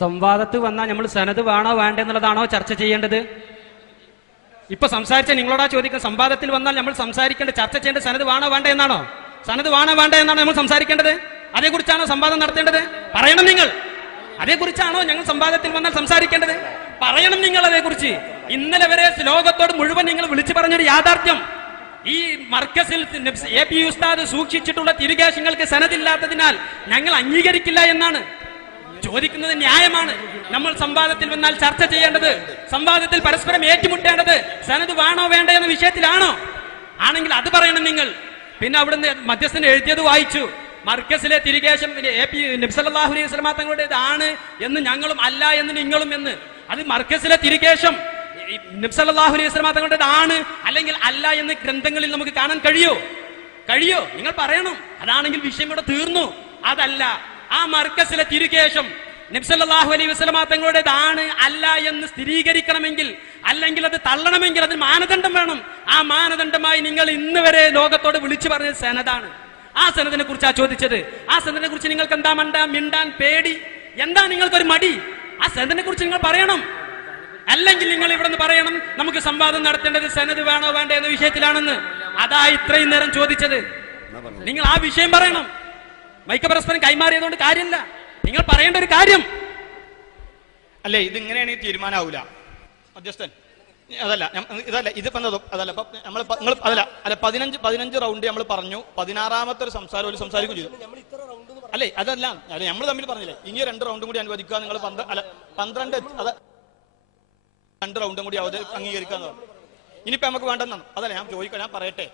സംവാദത്തിൽ വന്നാൽ നമ്മൾ സനത് വേണോ വേണ്ട എന്നുള്ളതാണോ ചർച്ച ചെയ്യേണ്ടത്? ഇപ്പൊ സംസാരിച്ച നിങ്ങളോടാ ചോദിക്കുന്നത്, സംവാദത്തിൽ വന്നാൽ നമ്മൾ സംസാരിക്കേണ്ടത് ചർച്ച ചെയ്യേണ്ടത് സനത് വേണോ വേണ്ട എന്നാണോ? സനത് വേണോ വേണ്ട എന്നാണോ നമ്മൾ സംസാരിക്കേണ്ടത്? അതേക്കുറിച്ചാണോ സംവാദം നടത്തേണ്ടത്? പറയണം നിങ്ങൾ. അതേക്കുറിച്ചാണോ ഞങ്ങൾ സംവാദത്തിൽ വന്നാൽ സംസാരിക്കേണ്ടത്? പറയണം നിങ്ങൾ അതേക്കുറിച്ച്. ഇന്നലെ വരെ ലോകത്തോട് മുഴുവൻ നിങ്ങൾ വിളിച്ചു പറഞ്ഞൊരു യാഥാർത്ഥ്യം, ഈ മർക്കസിൽ AP ഉസ്താദ് സൂക്ഷിച്ചിട്ടുള്ള തിരികേശങ്ങൾക്ക് സനദില്ലാത്തതിനാൽ ഞങ്ങൾ അംഗീകരിക്കില്ല എന്നാണ് ചോദിക്കുന്നത്. ന്യായമാണ്. നമ്മൾ സംവാദത്തിൽ വന്നാൽ ചർച്ച ചെയ്യേണ്ടത്, സംവാദത്തിൽ പരസ്പരം ഏറ്റുമുട്ടേണ്ടത് സനത് വേണോ വേണ്ട എന്ന വിഷയത്തിലാണോ? ആണെങ്കിൽ അത് പറയണം നിങ്ങൾ. പിന്നെ അവിടുന്ന് മധ്യസ്ഥൻ എഴുതിയത് വായിച്ചു, മർക്കസിലെ തിരികേശം AP നബി സല്ലല്ലാഹു അലൈഹി വസല്ലം തങ്ങളുടേതാണ് എന്ന് ഞങ്ങളും അല്ല എന്ന് നിങ്ങളും എന്ന്. അത് മർക്കസിലെ തിരികേശം നബി സല്ലല്ലാഹു അലൈഹി വസല്ലം തങ്ങളുടേതാണ് അല്ലെങ്കിൽ അല്ല എന്ന് ഗ്രന്ഥങ്ങളിൽ നമുക്ക് കാണാൻ കഴിയോ? നിങ്ങൾ പറയണം. അതാണെങ്കിൽ വിഷയം ഇവിടെ തീർന്നു. അതല്ല, ആ മർക്കസിലെ തിരികേശം നബി സല്ലല്ലാഹു അലൈഹി വസല്ലം തങ്ങളുടേതാണ് അല്ല എന്ന് സ്ഥിരീകരിക്കണമെങ്കിൽ, അല്ലെങ്കിൽ അത് തള്ളണമെങ്കിൽ അതിന് മാനദണ്ഡം വേണം. ആ മാനദണ്ഡമായി നിങ്ങൾ ഇന്ന് വരെ ലോകത്തോട് വിളിച്ചു പറഞ്ഞത് സനദാണ്. ആ സനദിനെ കുറിച്ചാ ചോദിച്ചത്. ആ സനദിനെ കുറിച്ച് നിങ്ങൾക്ക് എന്താ മിണ്ടാൻ പേടി? എന്താ നിങ്ങൾക്കൊരു മടി? ആ സനദിനെ കുറിച്ച് നിങ്ങൾ പറയണം. അല്ലെങ്കിൽ നിങ്ങൾ ഇവിടെ നിന്ന് പറയണം നമുക്ക് സംവാദം നടത്തേണ്ടത് സനത് വേണോ വേണ്ട എന്ന വിഷയത്തിലാണെന്ന്. അതാ ഇത്രയും നേരം ചോദിച്ചത്. നിങ്ങൾ ആ വിഷയം പറയണം. മൈക്ക് പരസ്പരം കൈമാറിയതുകൊണ്ട് കാര്യമില്ല. നിങ്ങൾ പറയേണ്ട ഒരു കാര്യം അല്ലേ. ഇതിങ്ങനെയാണെങ്കിൽ തീരുമാനമാവൂല മധ്യസ്ഥൻ. അതല്ല ഇതിപ്പോ അതല്ല നമ്മൾ അതല്ല 15 റൗണ്ട് നമ്മൾ പറഞ്ഞു. 16ാമത്തെ ഒരു സംസാരം സംസാരിക്കുകയും ചെയ്തു. അല്ലേ അതല്ല നമ്മൾ തമ്മിൽ പറഞ്ഞില്ലേ ഇനി 2 റൗണ്ടും കൂടി അനുവദിക്കുക. നിങ്ങൾ 12 2 റൗണ്ടും കൂടി അംഗീകരിക്കാന്ന് പറഞ്ഞു. ഇനിയിപ്പോ നമുക്ക് വേണ്ടെന്നാണ്. അതല്ല ഞാൻ ചോദിക്കാം, ഞാൻ പറയട്ടെ.